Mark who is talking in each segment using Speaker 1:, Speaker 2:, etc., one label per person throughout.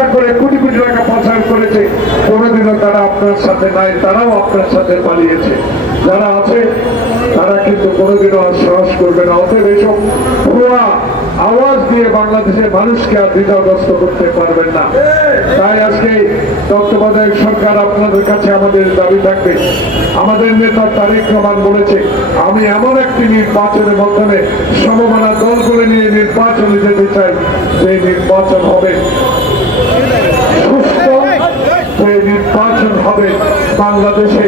Speaker 1: ব্যবসা করে কোটি কোটি টাকা পাচার করেছে। কোনোদিনও তারা আপনার সাথে নাই, তারাও আপনার সাথে পালিয়েছে। যারা আছে, তারা কিন্তু কোনোদিনও আর সাহস করবে না। অতএব এইসব ভুয়া আওয়াজ দিয়ে বাংলাদেশের মানুষকে আর দ্বিধাগ্রস্ত করতে পারবেন না। তাই আজকে তত্ত্বাবধায়ক সরকার আপনাদের কাছে আমাদের দাবি থাকবে। আমাদের নেতা তারেক রহমান বলেছে, আমি এমন একটি নির্বাচনের মাধ্যমে সমমানা দলগুলো নিয়ে নির্বাচনে যেতে চাই। যে নির্বাচন হবে সুস্থ যে নির্বাচন হবে বাংলাদেশে।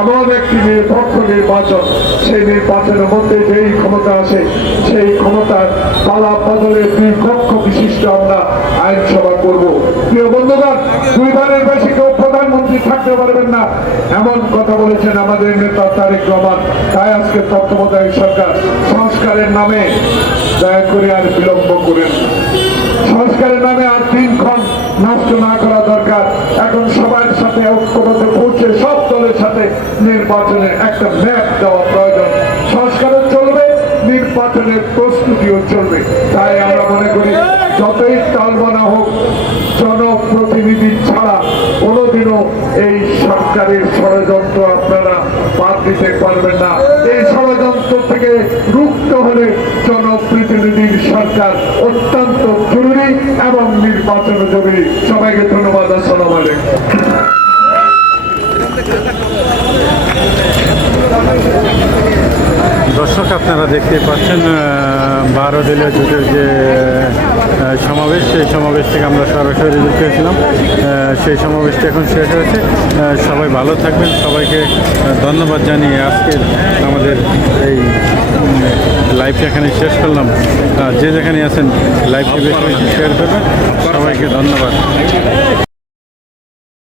Speaker 1: এমন একটি নিরপেক্ষ নির্বাচন, সেই নির্বাচনের মধ্যে যেই ক্ষমতা আছে সেই ক্ষমতার পালা বদলের দুই কক্ষ বিশিষ্ট আমরা আইনসভা করব। প্রিয় বন্ধুগণ দুইবারের বেশি কেউ প্রধানমন্ত্রী থাকতে পারবেন না। এমন কথা বলেছেন আমাদের নেতা তারেক রহমান। তাই আজকে তত্ত্বাবধায়ক সরকার সংস্কারের নামে দয়া করে আর বিলম্ব করেন না। সংস্কারের নামে আর দিনক্ষণ নষ্ট না করা দরকার এখন সবার সাথে ঐক্যবদ্ধ পৌঁছে সব দলের সাথে নির্বাচনের একটা ম্যাপ দেওয়া প্রয়োজন। সংস্কারও চলবে, নির্বাচনের প্রস্তুতিও চলবে। তাই আমরা মনে করি, যতই তালবানা হোক, জনপ্রতিনিধি ছাড়া কোনোদিনও এই সরকারের ষড়যন্ত্র আপনারা বাদ দিতে পারবেন না। এই ষড়যন্ত্র থেকে রুক্ত হলে জনপ্রতিনিধির সরকার অত্যন্ত জরুরি এবং নির্বাচন জরুরি সবাইকে ধন্যবাদ, আসসালাম আলাইকুম।
Speaker 2: দর্শক আপনারা দেখতে পাচ্ছেন বারো দলীয় জোটের যে সমাবেশ সেই সমাবেশ থেকে আমরা সরাসরি যুক্ত হয়েছিলাম সেই সমাবেশটি এখন শেষ হয়েছে। সবাই ভালো থাকবেন। সবাইকে ধন্যবাদ জানিয়ে আজকে আমাদের এই লাইভটা এখানে শেষ করলাম। যে যেখানে আছেন লাইভটি বেশি শেয়ার করবেন। সবাইকে ধন্যবাদ।